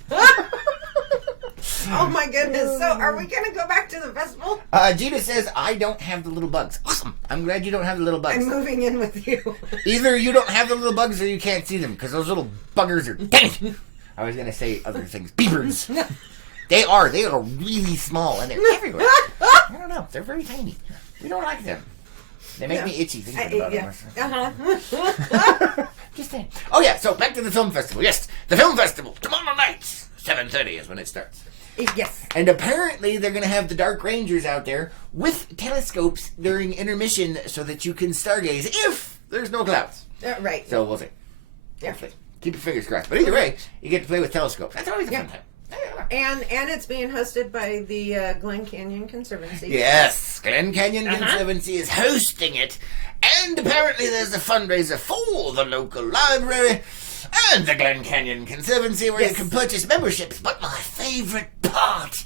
Oh my goodness. So are we going to go back to the festival? Gina says, I don't have the little bugs. Awesome. I'm glad you don't have the little bugs. I'm moving in with you. Either you don't have the little bugs or you can't see them, because those little buggers are dang. I was going to say other things. Beavers. They are really small, and they're everywhere. I don't know. They're very tiny. We don't like them. They make me itchy thinking about them. Just saying. Oh yeah, so back to the film festival. Yes, the film festival. Tomorrow night, 7:30 is when it starts. Yes. And apparently they're going to have the Dark Rangers out there with telescopes during intermission so that you can stargaze if there's no clouds. Right. So we'll see. Yeah. Keep your fingers crossed. But either way, you get to play with telescopes. That's always a fun time. And it's being hosted by the Glen Canyon Conservancy. Yes, Glen Canyon Conservancy is hosting it. And apparently there's a fundraiser for the local library and the Glen Canyon Conservancy where you can purchase memberships. But my favorite part,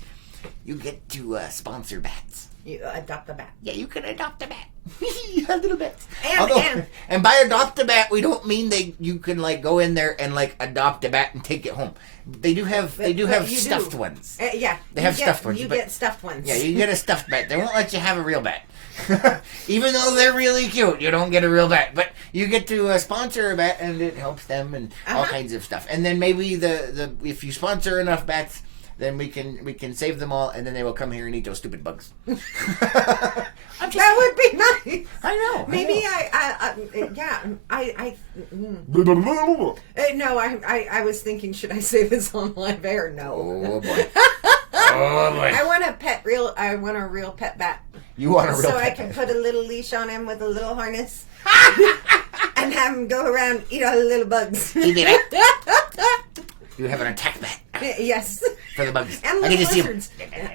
you get to sponsor bats. You adopt a bat. Yeah, you can adopt a bat. A little bats. And by adopt a bat, we don't mean you can like go in there and like adopt a bat and take it home. They do have stuffed ones. Yeah, they have stuffed ones. You get stuffed ones. Yeah, you get a stuffed bat. They won't let you have a real bat. Even though they're really cute, you don't get a real bat. But you get to sponsor a bat, and it helps them and all kinds of stuff. And then maybe the if you sponsor enough bats, then we can save them all, and then they will come here and eat those stupid bugs. That would be nice. I know. Maybe I was thinking, should I say this on live air? No. Oh boy. Oh boy. I want a real pet bat. You want a real pet bat? So I can put a little leash on him with a little harness. And have him go around, eat all the little bugs. You have an attack bat Yes. for the bugs. And I little can see lizards.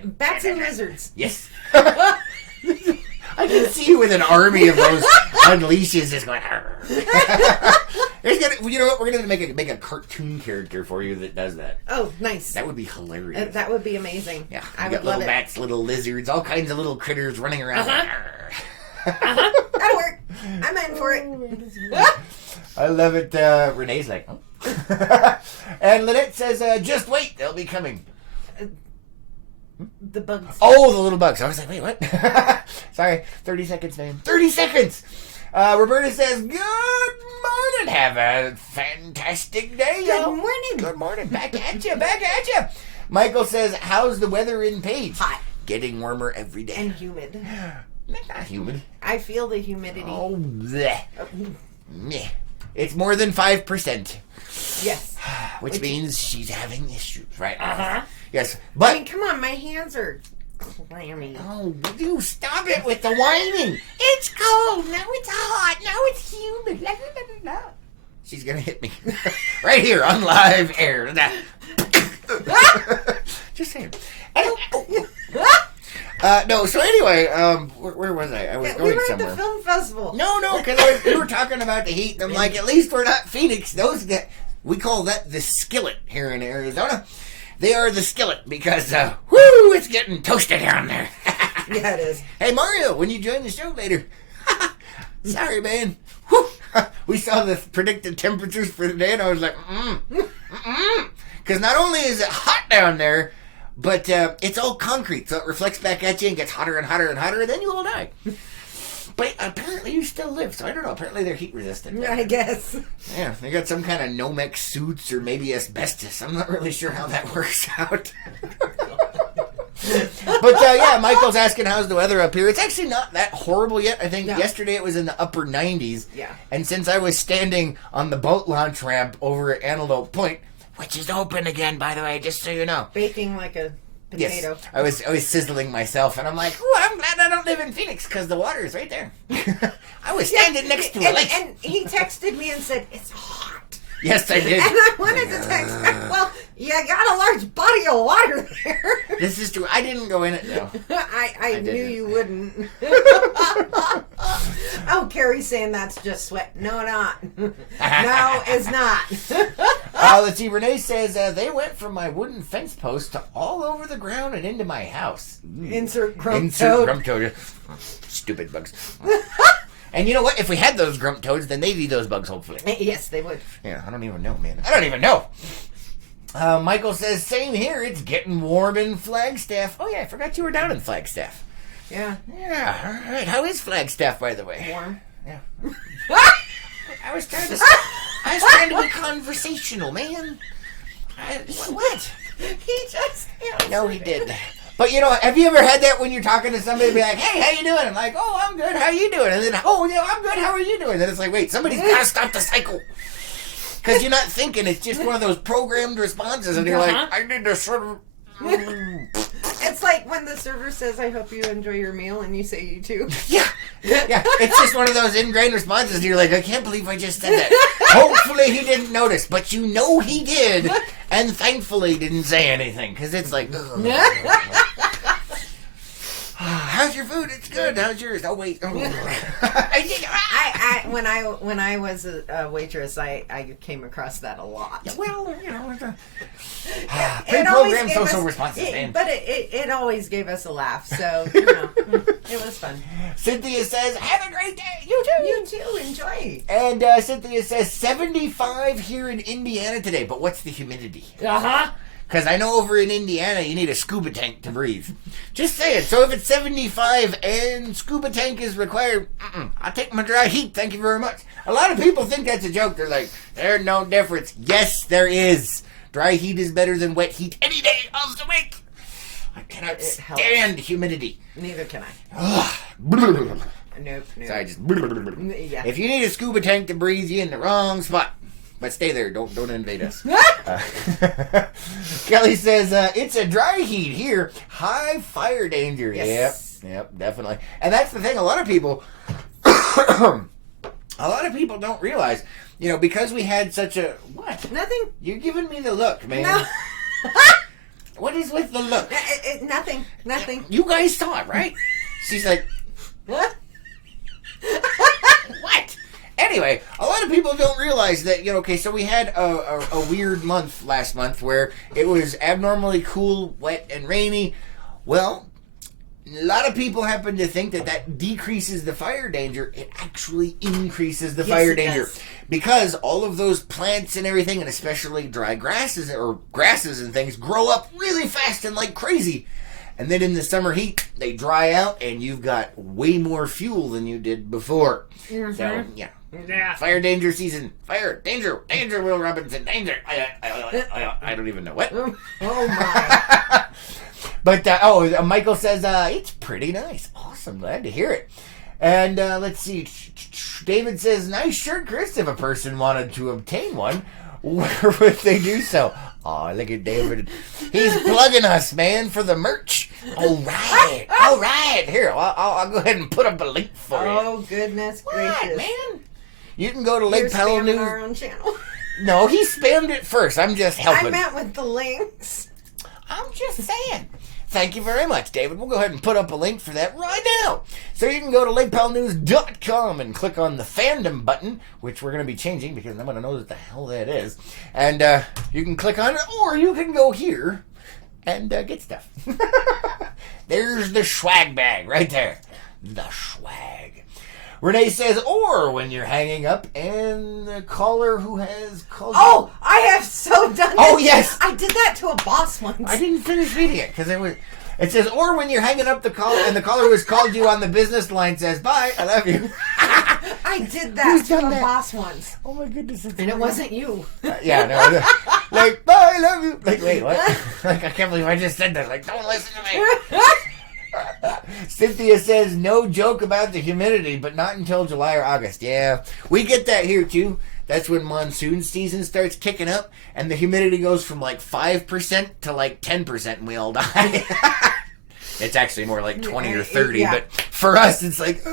Bats and lizards. Yes. I can see you with an army of those unleashes just going. You know what? We're gonna make a cartoon character for you that does that. Oh, nice. That would be hilarious. That would be amazing. Yeah, I you would got love little it. bats, little lizards, all kinds of little critters running around. That'll work. I'm in for it. I love it. Renee's like, oh. And Lynette says, just wait, they'll be coming. The bugs. Oh, the little bugs. I was like, wait, what? Sorry, 30 seconds, man. 30 seconds! Roberta says, good morning. Have a fantastic day, Good y'all. morning. Good morning. Back at you, back at you. Michael says, how's the weather in Page? Hot. Getting warmer every day. And humid. Not humid. I feel the humidity. Oh, bleh. Meh. It's more than 5%. Yes. Which means she's having issues right now. Uh-huh. Yes, but... I mean, come on, my hands are clammy. Oh, you stop it with the whining. It's cold. Now it's hot. Now it's humid. La, la, la, la, la. She's going to hit me. Right here on live air. Just saying. No, so anyway, where was I? I was going We were somewhere. at the film festival. No, because we were talking about the heat, and I'm like, at least we're not Phoenix. Those guys, we call that the skillet here in Arizona. They are the skillet because, whoo, it's getting toasted down there. Yeah, it is. Hey, Mario, when you join the show later. Sorry, man. Whew. We saw the predicted temperatures for the day, and I was like, because not only is it hot down there, but it's all concrete, so it reflects back at you and gets hotter and hotter and hotter, and then you will die. But apparently you still live, so I don't know. Apparently they're heat resistant. I guess. Yeah, they got some kind of Nomex suits or maybe asbestos. I'm not really sure how that works out. But yeah, Michael's asking how's the weather up here. It's actually not that horrible yet. I think yesterday it was in the upper 90s. Yeah. And since I was standing on the boat launch ramp over at Antelope Point, which is open again, by the way, just so you know. Baking like a potato. Yes, I was sizzling myself, and I'm like, ooh, I'm glad I don't live in Phoenix, because the water is right there. I was standing next to a lake. And he texted me and said, it's hot. Yes, I did. And I wanted to text back, well, you got a large body of water there. This is true. I didn't go in it, though. I knew didn't. you wouldn't. Oh, Carrie's saying that's just sweat. No, not. No, it's not. Let's see. Renee says, they went from my wooden fence post to all over the ground and into my house. Insert grump Insert toad. grump toad. Stupid bugs. And you know what? If we had those grump toads, then they'd eat those bugs, hopefully. Yes, they would. Yeah, I don't even know, man. I don't even know. Michael says, same here. It's getting warm in Flagstaff. Oh, yeah, I forgot you were down in Flagstaff. Yeah. Yeah, all right. How is Flagstaff, by the way? Warm. Yeah. I was trying to be conversational, man. What? He just... No, he did. But, you know, have you ever had that when you're talking to somebody and be like, hey, how you doing? I'm like, oh, I'm good. How you doing? And then, oh, yeah, I'm good. How are you doing? And then it's like, wait, somebody's got to stop the cycle. Because you're not thinking. It's just one of those programmed responses. And you're like, I need to sort of... It's like when the server says, I hope you enjoy your meal, and you say you too. Yeah. It's just one of those ingrained responses. And you're like, I can't believe I just said that. Hopefully he didn't notice. But you know he did. And thankfully didn't say anything. Because it's like, how's your food? It's good. How's yours? Oh, wait. Oh. When I was a waitress, I came across that a lot. Well, you know, It always pre-programmed gave social us- responses, man. But it always gave us a laugh, so, you know, it was fun. Cynthia says, have a great day. You too. You too, enjoy. And Cynthia says, 75 here in Indiana today. But what's the humidity? Uh-huh. Because I know over in Indiana, you need a scuba tank to breathe. Just saying. So if it's 75 and scuba tank is required, I'll take my dry heat. Thank you very much. A lot of people think that's a joke. They're like, there's no difference. Yes, there is. Dry heat is better than wet heat any day of the week. I cannot stand humidity. Neither can I. Nope. Nope. So I just... Yeah. If you need a scuba tank to breathe, you're in the wrong spot. But stay there. Don't invade us. Kelly says, it's a dry heat here. High fire danger. Yes. Yep, definitely. And that's the thing. A lot of people don't realize, because we had such a... What? Nothing. You're giving me the look, man. No. What is with the look? Nothing. You guys saw it, right? She's like... What? What? Anyway, a lot of people don't realize that, so we had a weird month last month where it was abnormally cool, wet, and rainy. Well, a lot of people happen to think that decreases the fire danger. It actually increases the fire danger. Does. Because all of those plants and everything, and especially dry grasses and things, grow up really fast and like crazy. And then in the summer heat, they dry out, and you've got way more fuel than you did before. Mm-hmm. So, yeah. Fire danger season. Fire. Danger. Danger, Will Robinson. Danger. I don't even know what. Oh, my. But, Michael says, it's pretty nice. Awesome. Glad to hear it. And, let's see. David says, nice shirt, Chris. If a person wanted to obtain one, where would they do so? Oh, look at David. He's plugging us, man, for the merch. All right. Here, I'll go ahead and put up a link for you. Oh, goodness gracious. What, man? You can go to Lake Powell News. Our own channel. No, he spammed it first. I'm just helping. I meant with the links. I'm just saying. Thank you very much, David. We'll go ahead and put up a link for that right now. So you can go to lakepowellnews.com and click on the fandom button, which we're going to be changing because I'm going to know what the hell that is. And you can click on it, or you can go here and get stuff. There's the swag bag right there. The swag. Renee says, or when you're hanging up and the caller who has called Oh, I have so done this. Oh, yes. I did that to a boss once. I didn't finish reading it because it says, or when you're hanging up the call and the caller who has called you on the business line says, bye, I love you. I did that to a boss once. Oh my goodness. And it wasn't you. Yeah, no. Like, bye, I love you. Like, wait, what? Like, I can't believe I just said that. Like, don't listen to me. Cynthia says, no joke about the humidity, but not until July or August. Yeah, we get that here too. That's when monsoon season starts kicking up, and the humidity goes from like 5% to like 10%, and we all die. It's actually more like 20 or 30, but for us, it's like,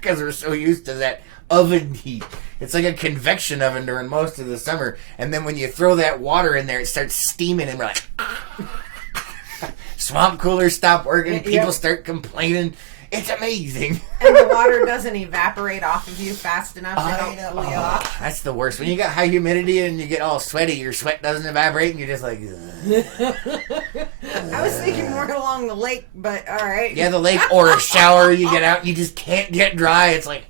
because we're so used to that oven heat. It's like a convection oven during most of the summer, and then when you throw that water in there, it starts steaming, and we're like... Swamp coolers stop working. People start complaining. It's amazing. And the water doesn't evaporate off of you fast enough to help cool you off. That's the worst. When you got high humidity and you get all sweaty, your sweat doesn't evaporate, and you're just like... I was thinking more along the lake, but all right. Yeah, the lake or a shower. You get out and you just can't get dry. It's like...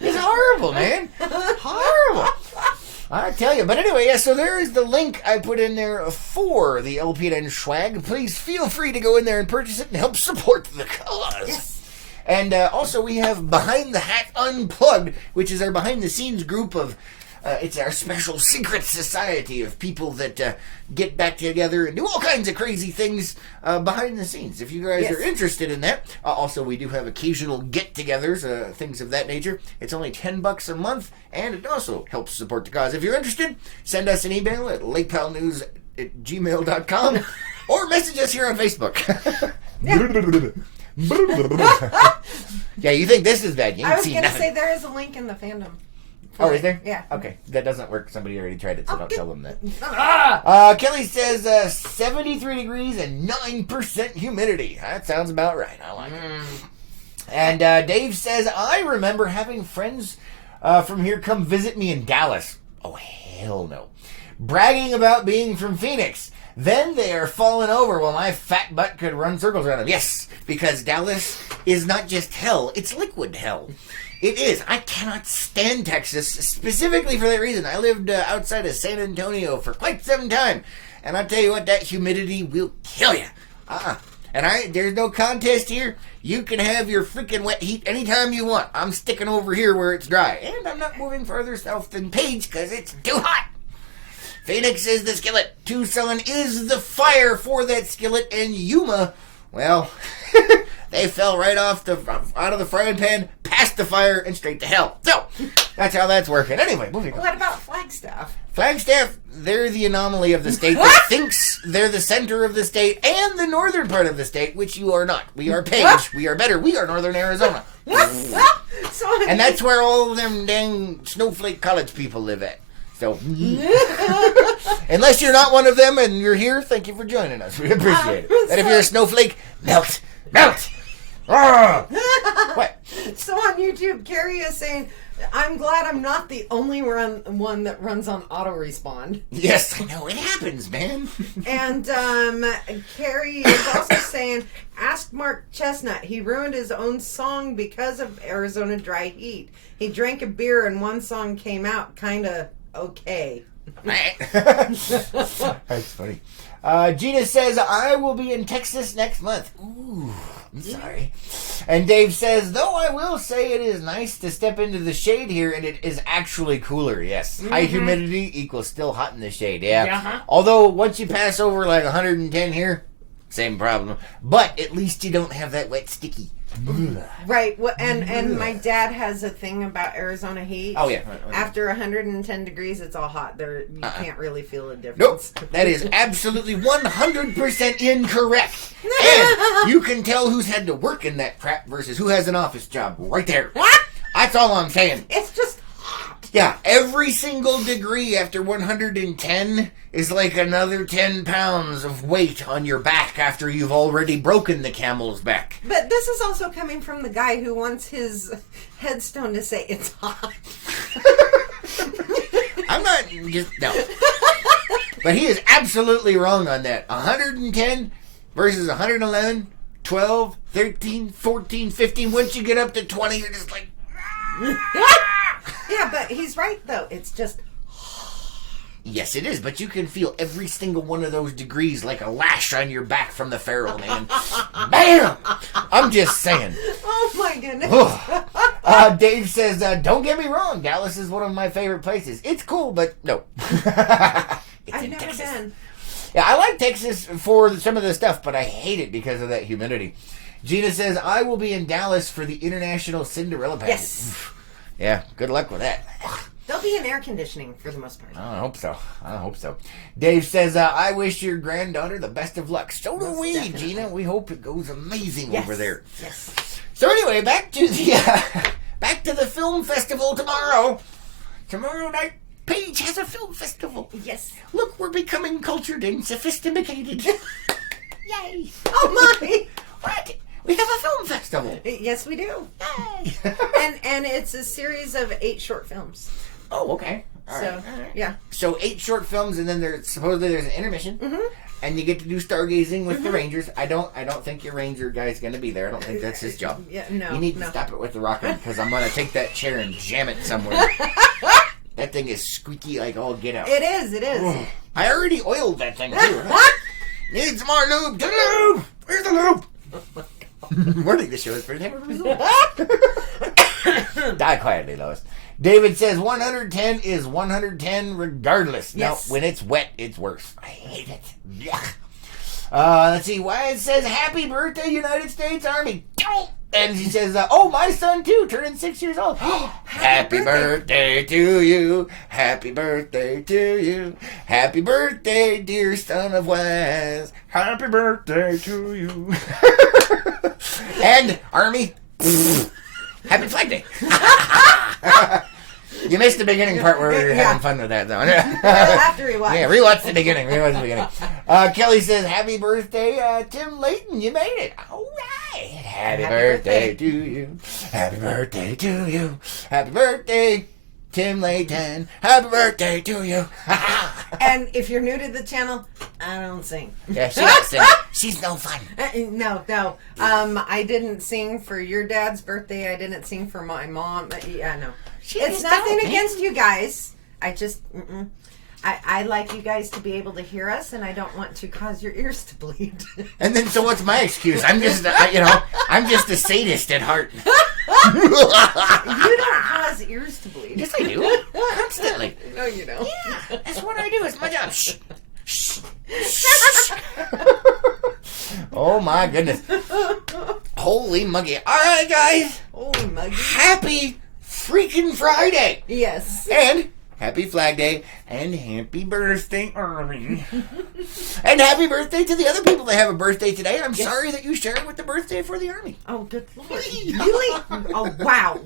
It's horrible, man. Horrible. I tell you. But anyway, so there is the link I put in there for the LPN swag. Please feel free to go in there and purchase it and help support the cause. Yes. And also we have Behind the Hat Unplugged, which is our behind-the-scenes group of... it's our special secret society of people that get back together and do all kinds of crazy things behind the scenes. If you guys are interested in that. Also, we do have occasional get-togethers, things of that nature. It's only $10 a month, and it also helps support the cause. If you're interested, send us an email at lakepowellnews@gmail.com or message us here on Facebook. Yeah, you think this is bad. You I was going to say there is a link in the fandom. Oh, is there? Yeah. Okay. That doesn't work. Somebody already tried it, so don't tell them that. Kelly says 73 degrees and 9% humidity. That sounds about right. I like it. And Dave says, I remember having friends from here come visit me in Dallas. Oh, hell no. Bragging about being from Phoenix. Then they are falling over while my fat butt could run circles around them. Yes, because Dallas is not just hell, it's liquid hell. It is. I cannot stand Texas, specifically for that reason. I lived outside of San Antonio for quite some time. And I'll tell you what, that humidity will kill you. And there's no contest here. You can have your freaking wet heat anytime you want. I'm sticking over here where it's dry. And I'm not moving further south than Page because it's too hot. Phoenix is the skillet. Tucson is the fire for that skillet. And Yuma, well... They fell right out of the frying pan, past the fire, and straight to hell. So, that's how that's working. Anyway, moving on. What about Flagstaff? Flagstaff, they're the anomaly of the state that thinks they're the center of the state and the northern part of the state, which you are not. We are Page. We are better. We are northern Arizona. And that's where all them dang snowflake college people live at. So, unless you're not one of them and you're here, thank you for joining us. We appreciate it. And if you're a snowflake, melt. What? So on YouTube, Carrie is saying, I'm glad I'm not the only one that runs on auto respawn. Yes, I know. It happens, man. And Carrie is also saying, ask Mark Chestnut. He ruined his own song because of Arizona dry heat. He drank a beer and one song came out kind of okay. That's funny. Gina says, I will be in Texas next month. Ooh, I'm sorry. And Dave says, though I will say it is nice to step into the shade here, and it is actually cooler, yes. High humidity equals still hot in the shade, yeah. Although, once you pass over like 110 here, same problem. But at least you don't have that wet, sticky. Right. Well, and my dad has a thing about Arizona heat. Oh, yeah. After 110 degrees, it's all hot. You can't really feel a difference. Nope. That is absolutely 100% incorrect. And you can tell who's had to work in that crap versus who has an office job right there. What? That's all I'm saying. It's just hot. Yeah, every single degree after 110 is like another 10 pounds of weight on your back after you've already broken the camel's back. But this is also coming from the guy who wants his headstone to say it's hot. I'm not just, no. But he is absolutely wrong on that. 110 versus 111, 12, 13, 14, 15. Once you get up to 20, you're just like... Yeah, but he's right, though. It's just... Yes, it is, but you can feel every single one of those degrees like a lash on your back from the ferrule, man. Bam! I'm just saying. Oh, my goodness. Dave says, don't get me wrong, Dallas is one of my favorite places. It's cool, but no. I've never Texas. been. Yeah, I like Texas for some of the stuff, but I hate it because of that humidity. Gina says, I will be in Dallas for the International Cinderella Pageant. Yes. Yeah, good luck with that. They'll be in air conditioning for the most part. I hope so. Dave says, I wish your granddaughter the best of luck. So do we, definitely. Gina. We hope it goes amazing over there. Yes. So anyway, back to the film festival tomorrow. Tomorrow night, Paige has a film festival. Yes. Look, we're becoming cultured and sophisticated. Yay. Oh, my. What? We have a film festival. Yes, we do. Yay. and it's a series of 8 short films. Oh, okay. All right. Yeah. So 8 short films, and then supposedly there's an intermission, and you get to do stargazing with the Rangers. I don't think your Ranger guy's going to be there. I don't think that's his job. Yeah, no. You need to stop it with the rocking, because I'm going to take that chair and jam it somewhere. That thing is squeaky like all get out. It is. I already oiled that thing too. Need some more lube. Get the lube. Where's the lube? Morning, the show is pretty Die quietly, Lois. David says 110 is 110 regardless. Yes. Now, when it's wet, it's worse. I hate it. Yuck. Let's see. Wyatt says, happy birthday, United States Army. And he says, oh, my son, too, turning 6 years old. Happy birthday to you. Happy birthday to you. Happy birthday, dear son of Wes. Happy birthday to you. And, Army, happy Flag Day. You missed the beginning part where we were having fun with that, though. I'll have to rewatch. Yeah, rewatch the beginning. Kelly says, happy birthday, Tim Layton. You made it. All right. Happy birthday to you. Happy birthday to you. Happy birthday, Tim Layton. Happy birthday to you. And if you're new to the channel, I don't sing. Yeah, she don't sing. She's no fun. No. I didn't sing for your dad's birthday. I didn't sing for my mom. Yeah, no. It's nothing against you guys. I just, I like you guys to be able to hear us, and I don't want to cause your ears to bleed. And then, so what's my excuse? I'm just, I'm just a sadist at heart. You don't cause ears to bleed. Yes, I do. Constantly. No, you don't. Yeah, that's what I do. It's my job. Shh. Shh. Shh. Oh, my goodness. Holy muggy. All right, guys. Holy muggy. Happy freaking Friday. Yes. And happy Flag Day. And happy birthday, Army. And happy birthday to the other people that have a birthday today. I'm sorry that you share it with the birthday for the Army. Oh, good Lord. Really? Oh, wow.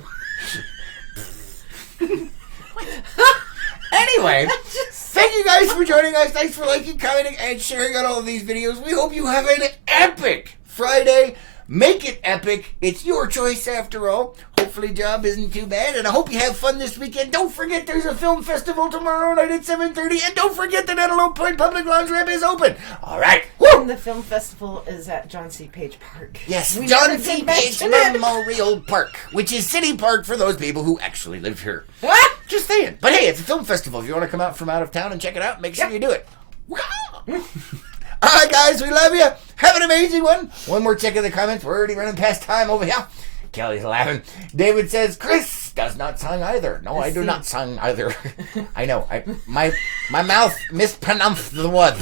Anyway, thank you guys for joining us. Thanks for liking, commenting, and sharing on all of these videos. We hope you have an epic Friday. Make it epic. It's your choice after all. Hopefully job isn't too bad. And I hope you have fun this weekend. Don't forget there's a film festival tomorrow night at 7:30. And don't forget that Antelope Point Public Lounge Ramp is open. All right. Woo! And the film festival is at John C. Page Park. Yes, We John never C. did Page mention it. Memorial Park, which is City Park for those people who actually live here. What? Just saying. But hey, it's a film festival. If you want to come out from out of town and check it out, make sure you do it. All right, guys, we love you. Have an amazing one. One more check in the comments. We're already running past time over here. Kelly's laughing. David says, Chris does not sing either. No, I do not sing either. I know. My mouth mispronounced the word.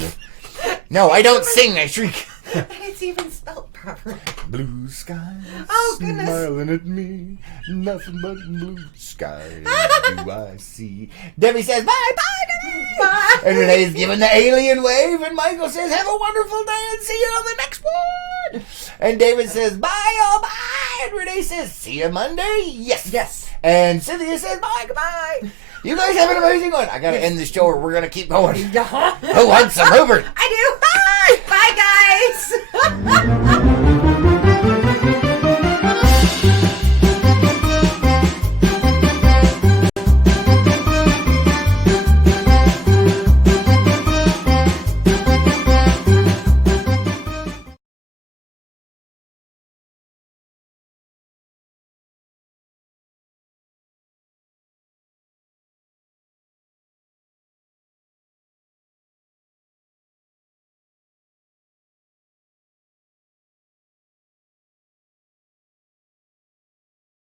No, I don't sing. I shriek. And it's even spelled properly. Blue skies Goodness. smiling at me. Nothing but blue skies do I see. Debbie says, bye, Debbie. Bye. And Renee's giving the alien wave. And Michael says, have a wonderful day and see you on the next one. And David says, bye, oh, bye. And Renee says, see you Monday. Yes. Yes. And Cynthia says, bye, goodbye. You guys have an amazing one. I got to end the show or we're going to keep going. Who wants some Hoover? I do. Bye. Bye, guys.